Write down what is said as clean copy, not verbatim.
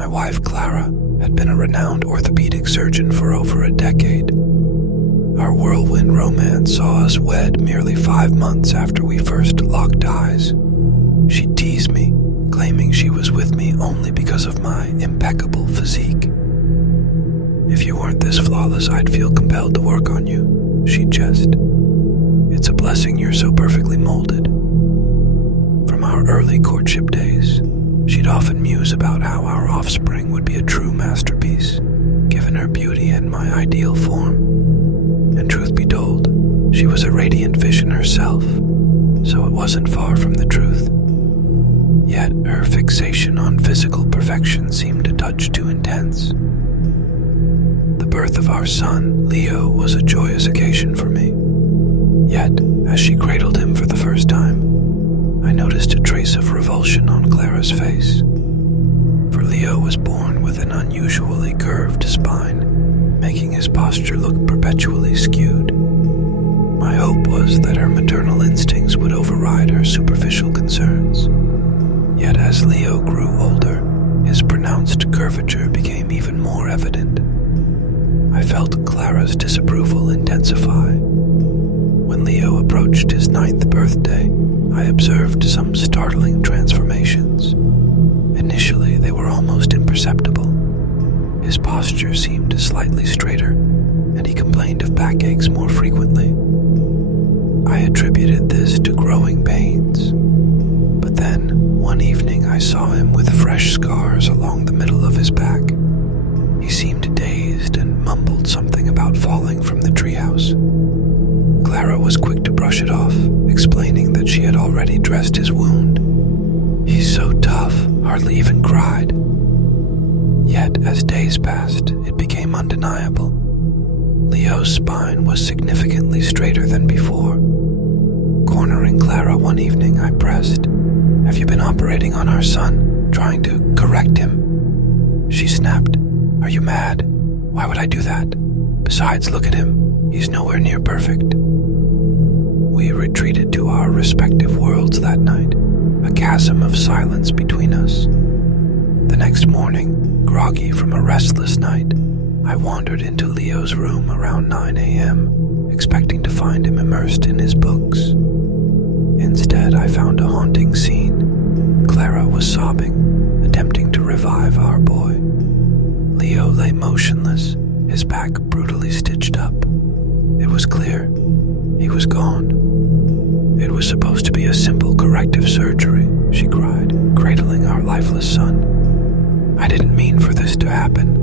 My wife, Clara, had been a renowned orthopedic surgeon for over a decade. Our whirlwind romance saw us wed merely 5 months after we first locked eyes. She teased me, claiming she was with me only because of my impeccable physique. "If you weren't this flawless, I'd feel compelled to work on you," she'd jest. "It's a blessing you're so perfectly molded." From our early courtship days, she'd often muse about how our offspring would be a true masterpiece, given her beauty and my ideal form. And truth be told, she was a radiant vision herself, so it wasn't far from the truth. Yet her fixation on physical perfection seemed a touch too intense. The birth of our son, Leo, was a joyous occasion for me. Yet, as she cradled him for the first time, I noticed a trace of revulsion on Clara's face. For Leo was born with an unusually curved spine, making his posture look perpetually skewed. My hope was that her maternal instincts would override her superficial concerns. Yet as Leo grew older, his pronounced curvature became even more evident. I felt Clara's disapproval intensify. When Leo approached his 9th birthday, I observed some startling transformations. Initially, they were almost imperceptible. His posture seemed slightly straighter, and he complained of backaches more frequently. I attributed this to growing pains. But then, one evening I saw him with fresh scars along the middle of his back. He seemed dazed and mumbled something about falling from the treehouse. Clara was quick to brush it off, explaining that she had already dressed his wound. "He's so tough, hardly even cried." Yet, as days passed, it became undeniable. Leo's spine was significantly straighter than before. Cornering Clara one evening, I pressed, "Have you been operating on our son, trying to correct him?" She snapped, "Are you mad? Why would I do that? Besides, look at him. He's nowhere near perfect." We retreated to our respective worlds that night, a chasm of silence between us. The next morning, groggy from a restless night, I wandered into Leo's room around 9 a.m., expecting to find him immersed in his books. Instead, I found a haunting scene. Clara was sobbing, attempting to revive our boy. Leo lay motionless, his back brutally stitched up. It was clear. He was gone. "It was supposed to be a simple corrective surgery," she cried, cradling our lifeless son. "I didn't mean for this to happen."